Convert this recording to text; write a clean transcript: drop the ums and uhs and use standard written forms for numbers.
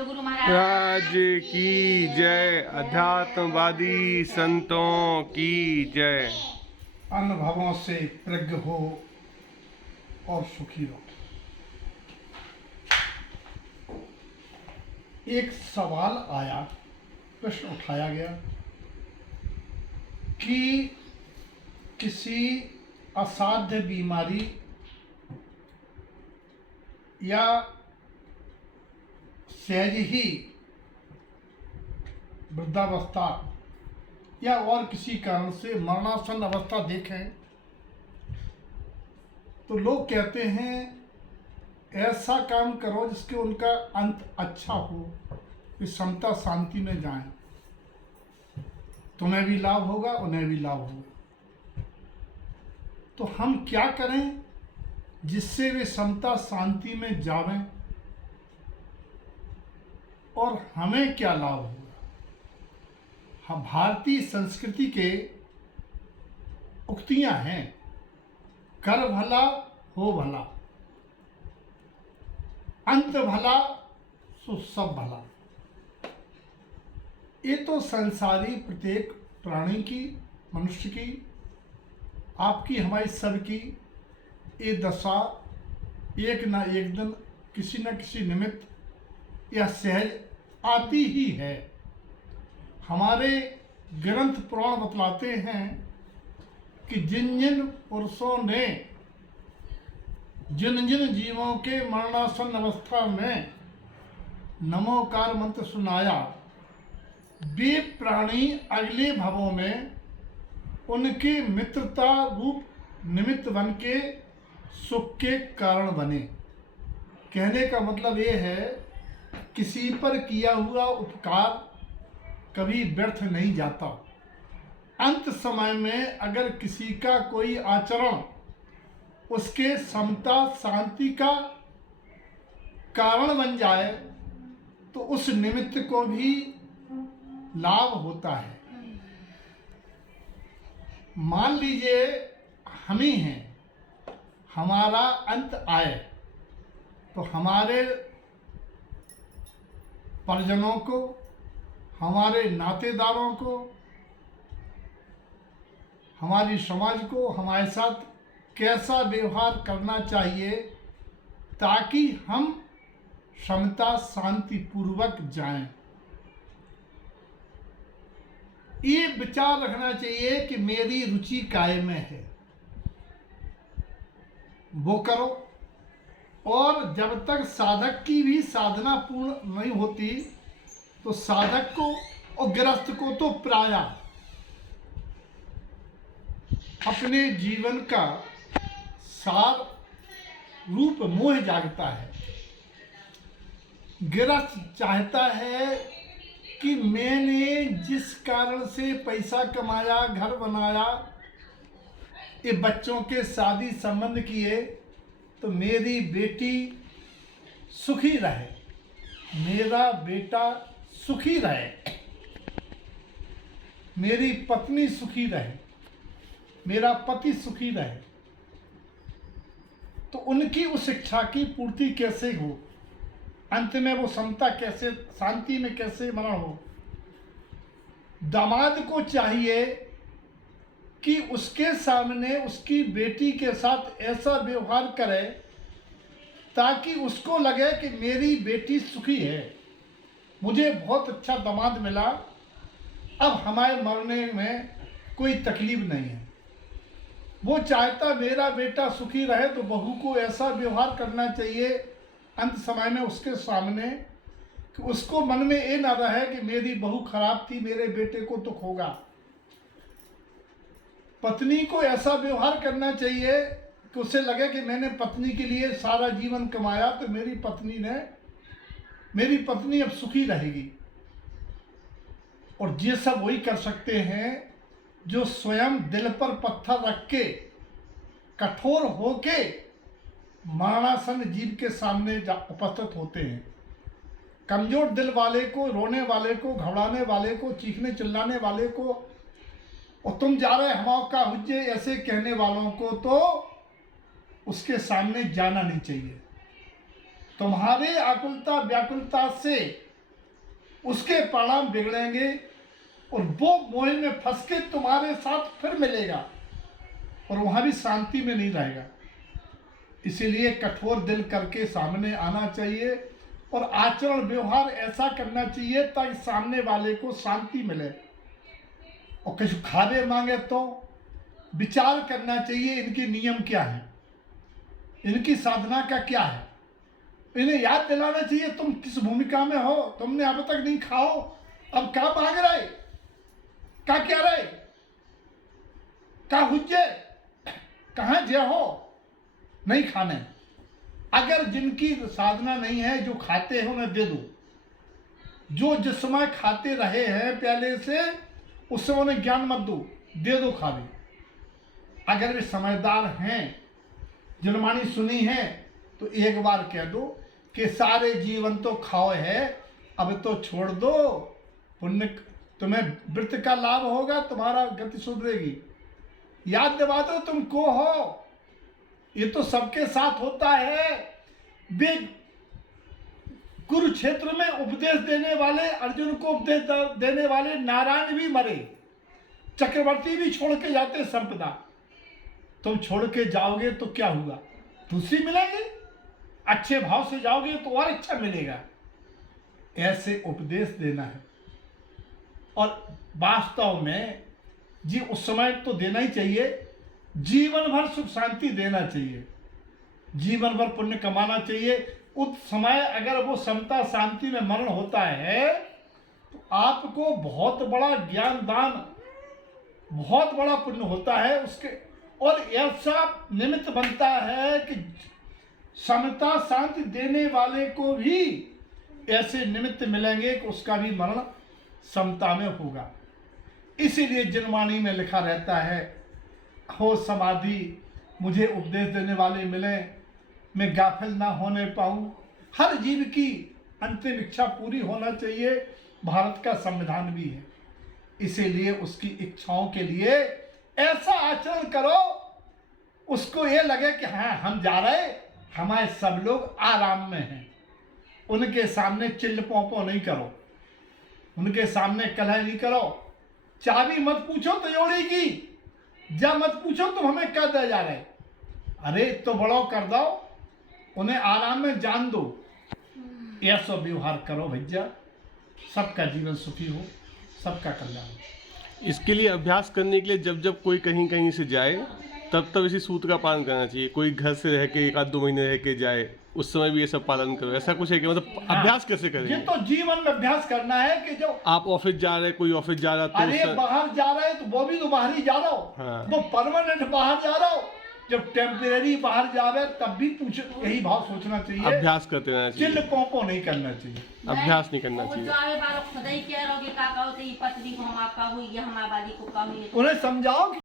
गुरु महाराज की जय। अध्यात्मवादी संतों की जय। अनुभवों से प्रज्ञ हो और सुखी रहो। एक सवाल आया, प्रश्न उठाया गया कि किसी असाध्य बीमारी या सहज ही वृद्धावस्था या और किसी कारण से मरणासन अवस्था देखें तो लोग कहते हैं ऐसा काम करो जिसके उनका अंत अच्छा हो, इस समता शांति में जाएं, तुम्हें भी लाभ होगा उन्हें भी लाभ होगा। तो हम क्या करें जिससे वे समता शांति में जावें और हमें क्या लाभ होगा। हम भारतीय संस्कृति के उक्तियां हैं, कर भला हो भला, अंत भला सो सब भला। ये तो संसारी प्रत्येक प्राणी की, मनुष्य की, आपकी हमारी सबकी ये दशा एक ना एक दिन किसी न किसी निमित्त या सहज आती ही है। हमारे ग्रंथ पुराण बतलाते हैं कि जिन जिन पुरुषों ने जिन जिन जीवों के मरणासन अवस्था में नमोकार मंत्र सुनाया, वे प्राणी अगले भवों में उनके मित्रता रूप निमित्त बन के सुख के कारण बने। कहने का मतलब ये है, किसी पर किया हुआ उपकार कभी व्यर्थ नहीं जाता। अंत समय में अगर किसी का कोई आचरण उसके समता शांति का कारण बन जाए तो उस निमित्त को भी लाभ होता है। मान लीजिए हम ही हैं, हमारा अंत आए तो हमारे परिजनों को, हमारे नातेदारों को, हमारी समाज को हमारे साथ कैसा व्यवहार करना चाहिए ताकि हम समता शांति पूर्वक जाएं। ये विचार रखना चाहिए कि मेरी रुचि काय में है, वो करो। और जब तक साधक की भी साधना पूर्ण नहीं होती तो साधक को और गृहस्थ को तो प्राय अपने जीवन का सार रूप मोह जागता है। गृहस्थ चाहता है कि मैंने जिस कारण से पैसा कमाया, घर बनाया, ये बच्चों के शादी संबंध किए, तो मेरी बेटी सुखी रहे, मेरा बेटा सुखी रहे, मेरी पत्नी सुखी रहे, मेरा पति सुखी रहे। तो उनकी उस इच्छा की पूर्ति कैसे हो, अंत में वो समता कैसे, शांति में कैसे मरण हो। दामाद को चाहिए कि उसके सामने उसकी बेटी के साथ ऐसा व्यवहार करे ताकि उसको लगे कि मेरी बेटी सुखी है, मुझे बहुत अच्छा दामाद मिला, अब हमारे मरने में कोई तकलीफ नहीं है। वो चाहता मेरा बेटा सुखी रहे तो बहू को ऐसा व्यवहार करना चाहिए अंत समय में उसके सामने कि उसको मन में ये ना रहे कि मेरी बहू खराब थी, मेरे बेटे को तो होगा। पत्नी को ऐसा व्यवहार करना चाहिए कि उसे लगे कि मैंने पत्नी के लिए सारा जीवन कमाया तो मेरी पत्नी अब सुखी रहेगी। और ये सब वही कर सकते हैं जो स्वयं दिल पर पत्थर रख के कठोर होके मरणासन जीव के सामने उपस्थित होते हैं। कमजोर दिल वाले को, रोने वाले को, घबराने वाले को, चीखने चिल्लाने वाले को और तुम जा रहे हमाओं का हुज्जे ऐसे कहने वालों को तो उसके सामने जाना नहीं चाहिए। तुम्हारे आकुलता व्याकुलता से उसके परिणाम बिगड़ेंगे और वो मोह में फंस के तुम्हारे साथ फिर मिलेगा और वहां भी शांति में नहीं रहेगा। इसीलिए कठोर दिल करके सामने आना चाहिए और आचरण व्यवहार ऐसा करना चाहिए ताकि सामने वाले को शांति मिले। और कुछ खावे मांगे तो विचार करना चाहिए इनके नियम क्या है, इनकी साधना का क्या है। इन्हें याद दिलाना चाहिए तुम किस भूमिका में हो, तुमने अब तक नहीं खाओ, अब क्या मांग रहे, क्या कह रहे, क्या हुज्जे, कहाँ जे हो, नहीं खाने। अगर जिनकी साधना नहीं है, जो खाते हैं उन्हें दे दो। जो जिस समय खाते रहे हैं पहले से, उस समय उन्हें ज्ञान मत दो, दे दो खाली। अगर वे समझदार हैं, जनमानी सुनी है, तो एक बार कह दो कि सारे जीवन तो खाओ है, अब तो छोड़ दो, पुण्य तुम्हें व्रत का लाभ होगा, तुम्हारा गति सुधरेगी। याद दिवा दो तुमको हो, ये तो सबके साथ होता है। वे कुरुक्षेत्र में उपदेश देने वाले, अर्जुन को उपदेश देने वाले नारायण भी मरे, चक्रवर्ती भी छोड़ के जाते संपदा। तुम छोड़ के जाओगे तो क्या हुआ, दूसरी मिलेगी, अच्छे भाव से जाओगे तो और अच्छा मिलेगा। ऐसे उपदेश देना है। और वास्तव में जी उस समय तो देना ही चाहिए, जीवन भर सुख शांति देना चाहिए, जीवन भर पुण्य कमाना चाहिए। उस समय अगर वो समता शांति में मरण होता है तो आपको बहुत बड़ा ज्ञान दान, बहुत बड़ा पुण्य होता है उसके। और ऐसा निमित्त बनता है कि समता शांति देने वाले को भी ऐसे निमित्त मिलेंगे कि उसका भी मरण समता में होगा। इसीलिए जनवाणी में लिखा रहता है, हो समाधि मुझे उपदेश देने वाले मिले, मैं गाफिल ना होने पाऊं। हर जीव की अंतिम इच्छा पूरी होना चाहिए, भारत का संविधान भी है। इसीलिए उसकी इच्छाओं के लिए ऐसा आचरण करो, उसको ये लगे कि हाँ हम जा रहे, हमारे सब लोग आराम में हैं। उनके सामने चिल्ल पोंपो नहीं करो, उनके सामने कलह नहीं करो। चाबी मत पूछो तिजोरी की, जा मत पूछो तुम हमें क्या दे जा रहे, अरे तो बड़ो कर दो, उन्हें आराम में जान दो। ऐसा व्यवहार करो भैया, सबका जीवन सुखी हो, सबका कल्याण हो। इसके लिए अभ्यास करने के लिए जब जब कोई कहीं कहीं से जाए तब तब इसी सूत्र का पालन करना चाहिए। कोई घर से रह के 1-2 महीने रह के जाए, उस समय भी ये सब पालन करो, ऐसा कुछ है कि मतलब अभ्यास कैसे ये करेंगे? तो जीवन में अभ्यास करना है कि जो आप ऑफिस जा रहे, कोई ऑफिस जा रहा तो अरे बाहर जा रहे तो वो भी तो बाहर ही जा रहा हो, हाँ। वो परमानेंट बाहर जा रहा हो, जब टेम्परेरी बाहर जावे तब भी पूछ, यही भाव सोचना चाहिए। अभ्यास करते रहना चिल्ल चाहिए, पोंपो नहीं करना चाहिए। अभ्यास नहीं करना वो चाहिए। जावे बारो खुदाई कह रहोगे का कहो तो ये पत्नी को हम आपका हुई, ये हमारी बाली को कहो। उन्हें समझाओ कि